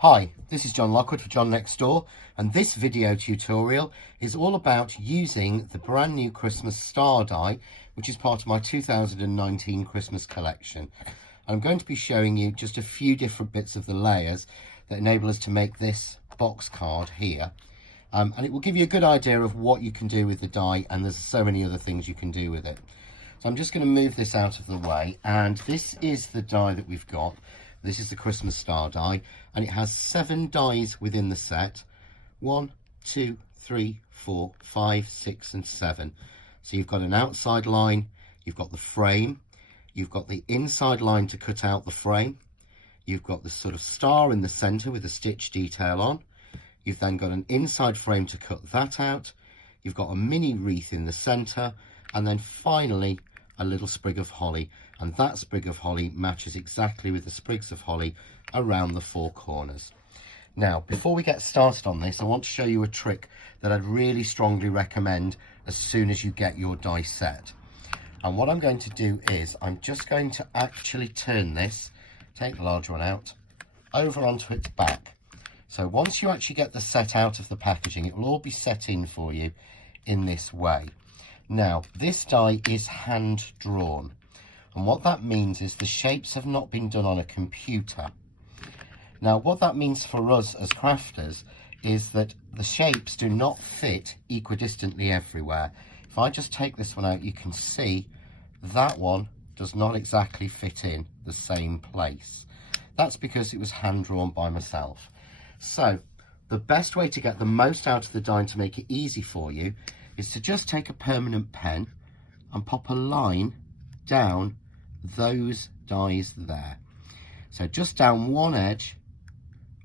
Hi, this is John Lockwood for John Next Door, and this video tutorial is all about using the brand new Christmas star die, which is part of my 2019 Christmas collection. I'm going to be showing you just a few different bits of the layers that enable us to make this box card here. And it will give you a good idea of what you can do with the die, and there's so many other things you can do with it. So I'm just going to move this out of the way, and this is the die that we've got. This is the Christmas star die, and it has 7 dies within the set. 1, 2, 3, 4, 5, 6 and 7. So you've got an outside line, you've got the frame, you've got the inside line to cut out the frame, you've got the sort of star in the center with a stitch detail on, you've then got an inside frame to cut that out, you've got a mini wreath in the center, and then finally a little sprig of holly, and that sprig of holly matches exactly with the sprigs of holly around the 4 corners. Now, before we get started on this, I want to show you a trick that I'd really strongly recommend as soon as you get your die set. And what I'm going to do is I'm just going to actually turn this, take the large one out, over onto its back. So once you actually get the set out of the packaging, it will all be set in for you in this way. Now, this die is hand drawn, and what that means is the shapes have not been done on a computer. Now, what that means for us as crafters is that the shapes do not fit equidistantly everywhere. If I just take this one out, you can see that one does not exactly fit in the same place. That's because it was hand drawn by myself. So the best way to get the most out of the die and to make it easy for you is to just take a permanent pen and pop a line down those dies there. So just down one edge,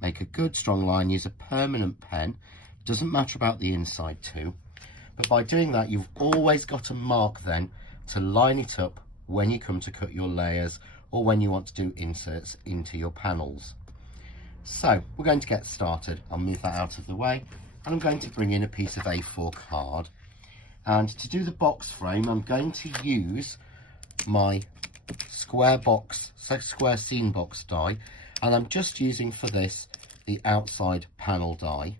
make a good strong line, use a permanent pen. Doesn't matter about the inside too, but by doing that you've always got a mark then to line it up when you come to cut your layers or when you want to do inserts into your panels. So we're going to get started. I'll move that out of the way, and I'm going to bring in a piece of A4 card. And to do the box frame, I'm going to use my square scene box die, and I'm just using for this the outside panel die.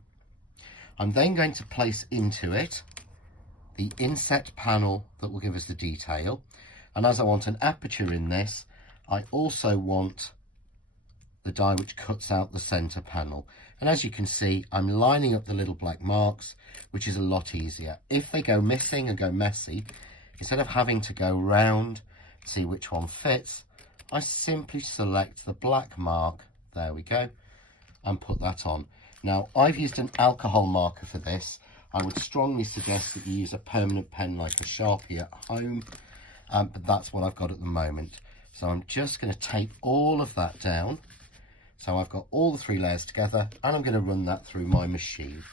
I'm then going to place into it the inset panel that will give us the detail, and as I want an aperture in this, I also want the die which cuts out the center panel. And as you can see, I'm lining up the little black marks, which is a lot easier. If they go missing and go messy, instead of having to go round, see which one fits, I simply select the black mark, there we go, and put that on. Now, I've used an alcohol marker for this. I would strongly suggest that you use a permanent pen like a Sharpie at home, but that's what I've got at the moment. So I'm just going to tape all of that down. So I've got all the 3 layers together, and I'm going to run that through my machine.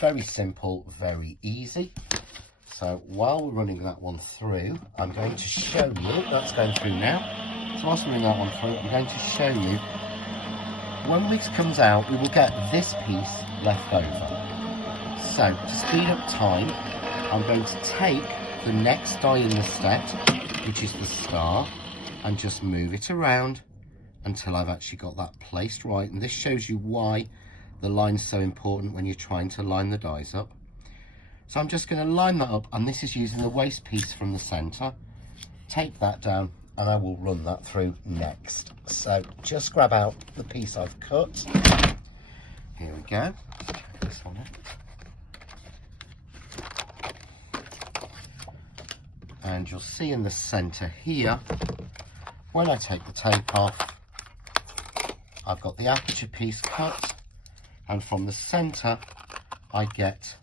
Very simple, very easy. So while we're running that one through, I'm going to show you, that's going through now. So whilst I'm running that one through, I'm going to show you, when this comes out, we will get this piece left over. So to speed up time, I'm going to take the next die in the set, which is the star, and just move it around until I've actually got that placed right. And this shows you why the line's so important when you're trying to line the dies up. So I'm just going to line that up, and this is using the waste piece from the center. Take that down, and I will run that through next. So just grab out the piece I've cut. Here we go. This one out. And you'll see in the center here, when I take the tape off, I've got the aperture piece cut, and from the center I get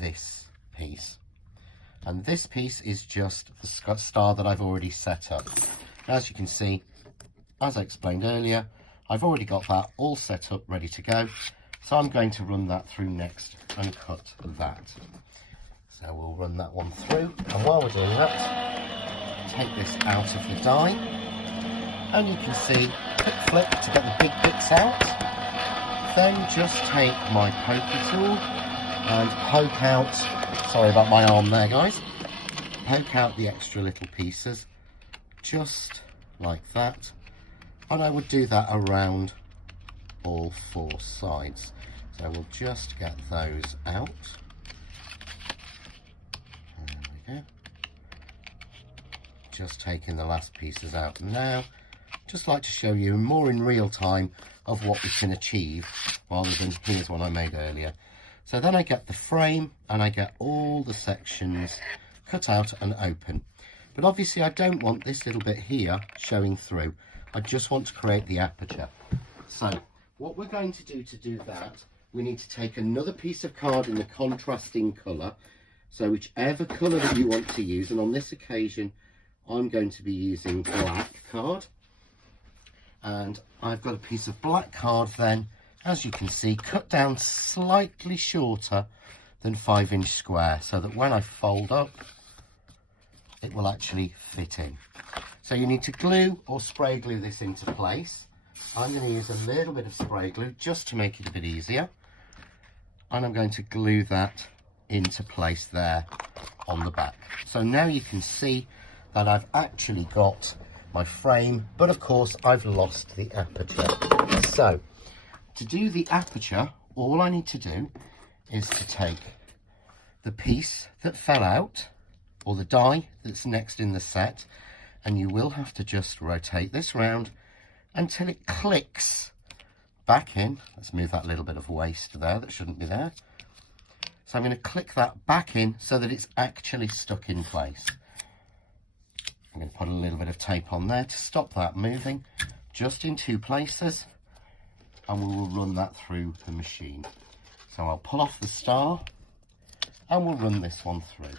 this piece, and this piece is just the star that I've already set up. As you can see, as I explained earlier, I've already got that all set up ready to go, so I'm going to run that through next and cut that. So we'll run that one through, and while we're doing that, take this out of the die, and you can see quick flip to get the big bits out. Then just take my pokey tool and poke out, sorry about my arm there guys, poke out the extra little pieces just like that, and I would do that around all 4 sides. So we'll just get those out. There we go. Just taking the last pieces out now. Just like to show you more in real time of what we can achieve, rather than here's one I made earlier. So then I get the frame and I get all the sections cut out and open. But obviously I don't want this little bit here showing through. I just want to create the aperture. So what we're going to do that, we need to take another piece of card in the contrasting colour. So whichever colour that you want to use, and on this occasion I'm going to be using black card. And I've got a piece of black card then, as you can see, cut down slightly shorter than 5-inch square, so that when I fold up, it will actually fit in. So you need to glue or spray glue this into place. I'm going to use a little bit of spray glue just to make it a bit easier. And I'm going to glue that into place there on the back. So now you can see that I've actually got my frame, but of course I've lost the aperture. So to do the aperture, all I need to do is to take the piece that fell out, or the die that's next in the set, and you will have to just rotate this round until it clicks back in. Let's move that little bit of waste there that shouldn't be there. So I'm going to click that back in so that it's actually stuck in place. I'm going to put a little bit of tape on there to stop that moving, just in 2 places, and we will run that through the machine. So I'll pull off the star and we'll run this one through.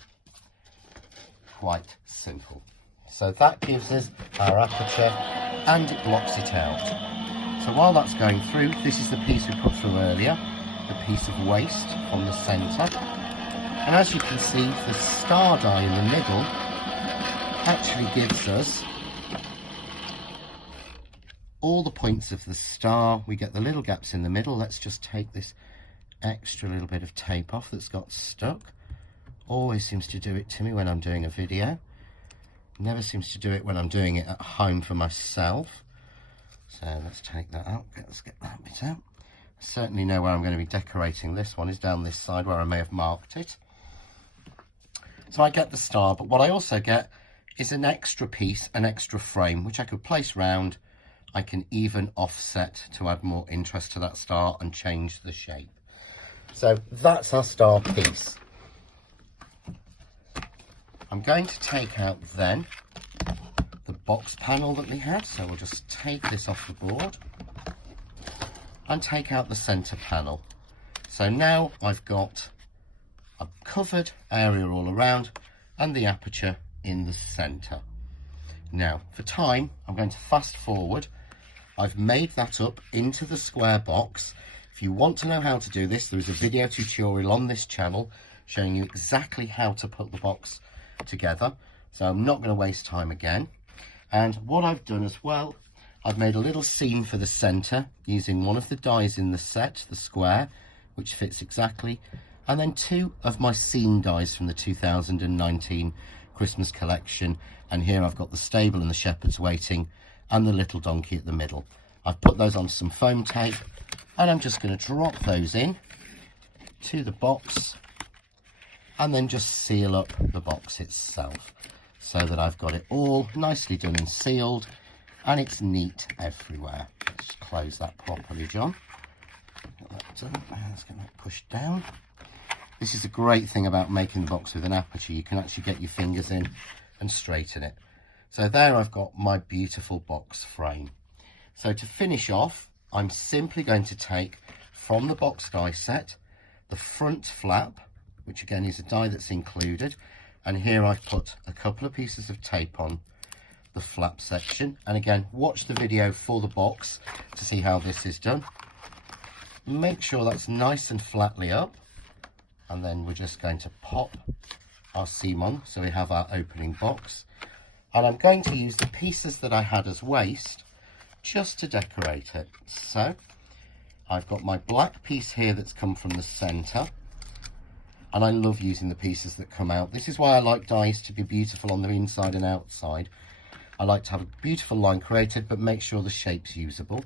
Quite simple. So that gives us our aperture and it blocks it out. So while that's going through, this is the piece we put through earlier, the piece of waste on the centre. And as you can see, the star die in the middle actually gives us all the points of the star. We get the little gaps in the middle. Let's just take this extra little bit of tape off that's got stuck. Always seems to do it to me when I'm doing a video. Never seems to do it when I'm doing it at home for myself. So let's take that out. Let's get that bit out. I certainly know where I'm going to be decorating this one is down this side where I may have marked it. So I get the star, but what I also get is an extra piece, an extra frame, which I could place round. I can even offset to add more interest to that star and change the shape. So that's our star piece. I'm going to take out then the box panel that we had. So we'll just take this off the board and take out the center panel. So now I've got a covered area all around and the aperture in the center. Now for time, I'm going to fast forward. I've made that up into the square box. If you want to know how to do this, there is a video tutorial on this channel showing you exactly how to put the box together. So I'm not going to waste time again. And what I've done as well, I've made a little seam for the center using one of the dies in the set, the square, which fits exactly, and then 2 of my seam dies from the 2019 Christmas collection. And here I've got the stable and the shepherd's waiting and the little donkey at the middle. I've put those on some foam tape and I'm just going to drop those in to the box and then just seal up the box itself so that I've got it all nicely done and sealed and it's neat everywhere. Let's close that properly, John. Get that done. Let's get that pushed down. This is a great thing about making the box with an aperture. You can actually get your fingers in and straighten it. So there I've got my beautiful box frame. So to finish off, I'm simply going to take from the box die set the front flap, which again is a die that's included, and here I've put a couple of pieces of tape on the flap section. And again, watch the video for the box to see how this is done. Make sure that's nice and flatly up, and then we're just going to pop our seam on so we have our opening box. And I'm going to use the pieces that I had as waste just to decorate it. So I've got my black piece here that's come from the center, and I love using the pieces that come out. This is why I like dies to be beautiful on the inside and outside. I like to have a beautiful line created but make sure the shape's usable.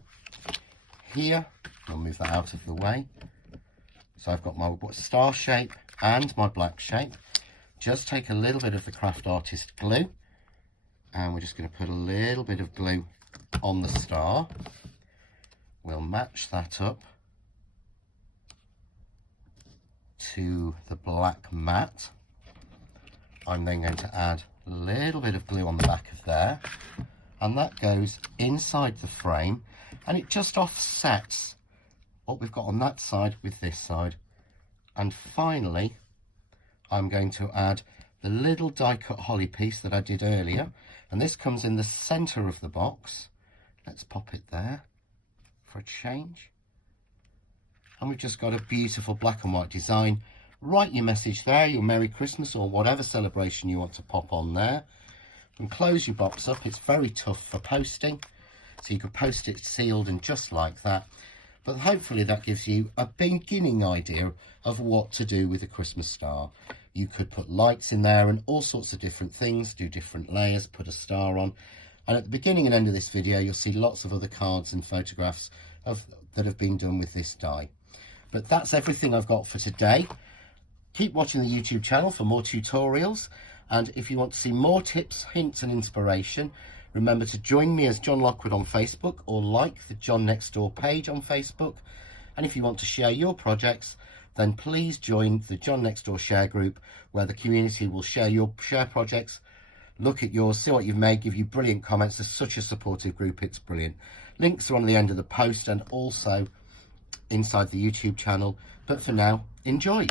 here. I'll move that out of the way. So I've got my star shape and my black shape. Just take a little bit of the Craft Artist glue, and we're just going to put a little bit of glue on the star. We'll match that up to the black mat. I'm then going to add a little bit of glue on the back of there, and that goes inside the frame, and it just offsets what we've got on that side with this side. And finally, I'm going to add the little die cut holly piece that I did earlier, and this comes in the center of the box. Let's pop it there for a change. And we've just got a beautiful black and white design. Write your message there, your Merry Christmas or whatever celebration you want to pop on there. And close your box up. It's very tough for posting, so you could post it sealed and just like that. But hopefully that gives you a beginning idea of what to do with a Christmas star. You could put lights in there and all sorts of different things, do different layers, put a star on. And at the beginning and end of this video, you'll see lots of other cards and photographs that have been done with this die. But that's everything I've got for today. Keep watching the YouTube channel for more tutorials. And if you want to see more tips, hints and inspiration, remember to join me as John Lockwood on Facebook, or like the John Next Door page on Facebook. And if you want to share your projects, then please join the John Next Door share group, where the community will share projects, look at yours, see what you've made, give you brilliant comments. There's such a supportive group, it's brilliant. Links are on the end of the post and also inside the YouTube channel. But for now, enjoy.